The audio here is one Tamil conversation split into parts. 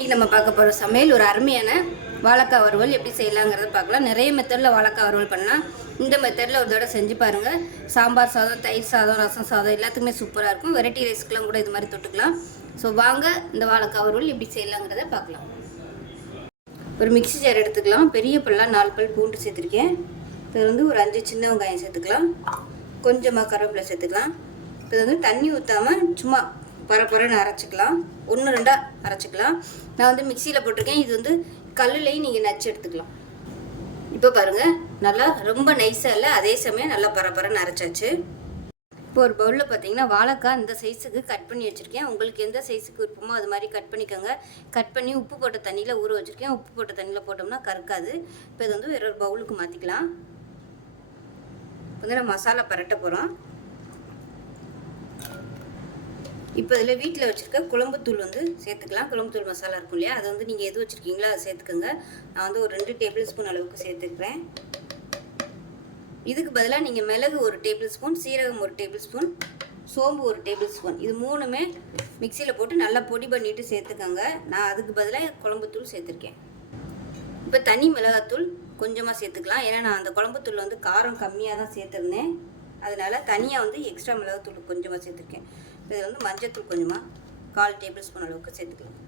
நம்ம பார்க்க போகிற சமையல் ஒரு அருமையான வாழைக்காய் வறுவல் எப்படி செய்யலாங்கிறத பார்க்கலாம். நிறைய மெத்தடில் வாழைக்காய் வறுவல் பண்ணலாம். இந்த மெத்தடில் ஒரு தடவை செஞ்சு பாருங்கள். சாம்பார் சாதம், தயிர் சாதம், ரசம் சாதம் எல்லாத்துக்குமே சூப்பராக இருக்கும். வெரைட்டி ரைஸ்க்கெலாம் கூட இது மாதிரி தொட்டுக்கலாம். ஸோ வாங்க இந்த வாழைக்காய் வறுவல் எப்படி செய்யலாங்கிறத பார்க்கலாம். ஒரு மிக்ஸி ஜார் எடுத்துக்கலாம். பெரிய பல்லாக 4 பல் பூண்டு சேர்த்துருக்கேன். இது ஒரு 5 சின்ன வெங்காயம் சேர்த்துக்கலாம். கொஞ்சமாக கருவேப்பிலை சேர்த்துக்கலாம். இது தண்ணி ஊற்றாமல் சும்மா பரப்பரன்னு அரைச்சிக்கலாம். 1-2 அரைச்சிக்கலாம். நான் மிக்சியில் போட்டிருக்கேன். இது கல்லுலேயும் நீங்கள் நச்சு எடுத்துக்கலாம். இப்போ பாருங்கள், நல்லா ரொம்ப நைஸாக இல்லை, அதே சமயம் நல்லா பரப்பரன்னு அரைச்சாச்சு. இப்போ ஒரு பவுலில் பார்த்தீங்கன்னா வாழைக்காய் இந்த சைஸுக்கு கட் பண்ணி வச்சுருக்கேன். உங்களுக்கு எந்த சைஸுக்கு விருப்பமோ அது மாதிரி கட் பண்ணிக்கோங்க. கட் பண்ணி உப்பு போட்ட தண்ணியில் ஊற வச்சுருக்கேன். உப்பு போட்ட தண்ணியில் போட்டோம்னா கருக்காது. இப்போ இது வேற ஒரு பவுலுக்கு மாற்றிக்கலாம். இப்போ நான் மசாலா பரட்ட போகிறோம். இப்போ இதில் வீட்டில் வச்சுருக்க குழம்புத்தூள் சேர்த்துக்கலாம். குழம்புத்தூள் மசாலா இருக்கும் இல்லையா, அதை நீங்கள் எது வச்சுருக்கீங்களோ அதை சேர்த்துக்கோங்க. நான் ஒரு 2 டேபிள் ஸ்பூன் அளவுக்கு சேர்த்துக்கிறேன். இதுக்கு பதிலாக நீங்கள் மிளகு 1 டேபிள் ஸ்பூன், சீரகம் 1 டேபிள் ஸ்பூன், சோம்பு 1 டேபிள் ஸ்பூன், இது 3மே மிக்சியில் போட்டு நல்லா பொடி பண்ணிவிட்டு சேர்த்துக்கோங்க. நான் அதுக்கு பதிலாக குழம்புத்தூள் சேர்த்துருக்கேன். இப்போ தனி மிளகாத்தூள் கொஞ்சமாக சேர்த்துக்கலாம். ஏன்னா நான் அந்த குழம்புத்தூள் காரம் கம்மியாக தான் சேர்த்துருந்தேன். அதனால் தனியாக எக்ஸ்ட்ரா மிளகாத்தூள் கொஞ்சமாக சேர்த்துருக்கேன். இதில் மஞ்சத்தூள் கொஞ்சமாக 1/4 டேபிள் ஸ்பூன் அளவுக்கு சேர்த்துக்கலாம்.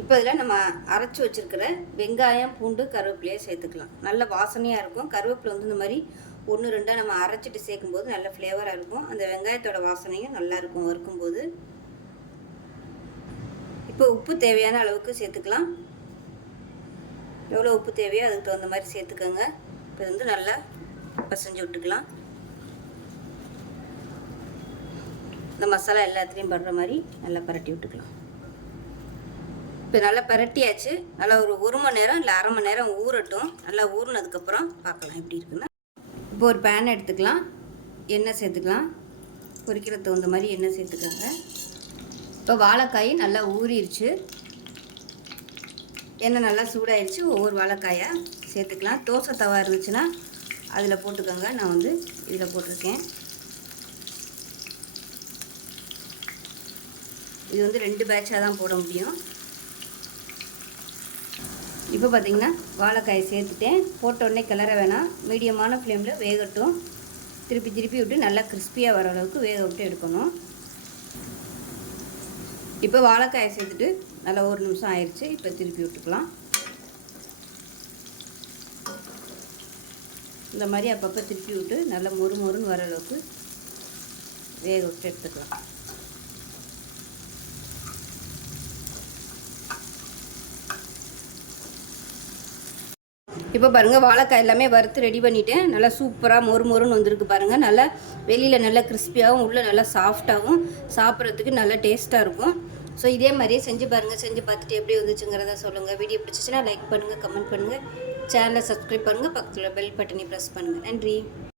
இப்போ இதில் நம்ம அரைச்சி வச்சுருக்கிற வெங்காயம், பூண்டு, கருவேப்பிலையை சேர்த்துக்கலாம். நல்ல வாசனையாக இருக்கும். கருவேப்பிலை இந்த மாதிரி 1-2 நம்ம அரைச்சிட்டு சேர்க்கும்போது நல்ல ஃப்ளேவராக இருக்கும். அந்த வெங்காயத்தோட வாசனையும் நல்லாயிருக்கும் வறுக்கும்போது. இப்போ உப்பு தேவையான அளவுக்கு சேர்த்துக்கலாம். எவ்வளோ உப்பு தேவையோ அதுக்கு தகுந்த மாதிரி சேர்த்துக்கோங்க. இப்போ நல்லா பசைஞ்சு விட்டுக்கலாம். இந்த மசாலா எல்லாத்துலேயும் படுற மாதிரி நல்லா பரட்டி விட்டுக்கலாம். இப்போ நல்லா பரட்டியாச்சு. நல்லா ஒரு 1 மணி நேரம் இல்லை 1/2 மணி நேரம் ஊறட்டும். நல்லா ஊறினதுக்கப்புறம் பார்க்கலாம் எப்படி இருக்குன்னா. இப்போ ஒரு பேன் எடுத்துக்கலாம். எண்ணெய் சேர்த்துக்கலாம். பொரிக்கிற தகுந்த மாதிரி எண்ணெய் சேர்த்துக்கோங்க. இப்போ வாழைக்காய் நல்லா ஊறிடுச்சு. எண்ணெய் நல்லா சூடாயிடுச்சு. ஒவ்வொரு வாழைக்காயாக சேர்த்துக்கலாம். தோசை தவா இருந்துச்சுன்னா அதில் போட்டுக்கோங்க. நான் இதில் போட்டிருக்கேன். இது 2 பேட்சாக தான் போட முடியும். இப்போ பார்த்திங்கன்னா வாழைக்காயை சேர்த்துட்டேன். போட்ட உடனே கிளற வேணாம். மீடியமான ஃப்ளேமில் வேகட்டும். திருப்பி விட்டு நல்லா கிறிஸ்பியாக வர அளவுக்கு வேக விட்டு எடுக்கணும். இப்போ வாழைக்காயை சேர்த்துட்டு நல்லா 1 நிமிஷம் ஆயிடுச்சு. இப்போ திருப்பி விட்டுக்கலாம். இந்த மாதிரி அப்பப்போ திருப்பி விட்டு நல்லா மொறுன்னு வர அளவுக்கு வேக விட்டு எடுத்துக்கலாம். இப்போ பாருங்கள், வாழைக்காய் எல்லாமே வறுத்து ரெடி பண்ணிவிட்டேன். நல்லா சூப்பராக மொறுன்னு வந்திருக்கு பாருங்கள். நல்லா வெளியில் நல்லா கிறிஸ்பியாகவும் உள்ளே நல்லா சாஃப்டாகவும் சாப்பிட்றதுக்கு நல்லா டேஸ்ட்டாக இருக்கும். ஸோ இதே மாதிரியே செஞ்சு பாருங்கள். செஞ்சு பார்த்துட்டு எப்படி வந்துச்சுங்கிறத சொல்லுங்கள். வீடியோ பிடிச்சிச்சின்னா லைக் பண்ணுங்கள், கமெண்ட் பண்ணுங்கள், சேனலை சப்ஸ்கிரைப் பண்ணுங்கள், பக்கத்தில் பெல் பட்டனை ப்ரெஸ் பண்ணுங்கள். நன்றி.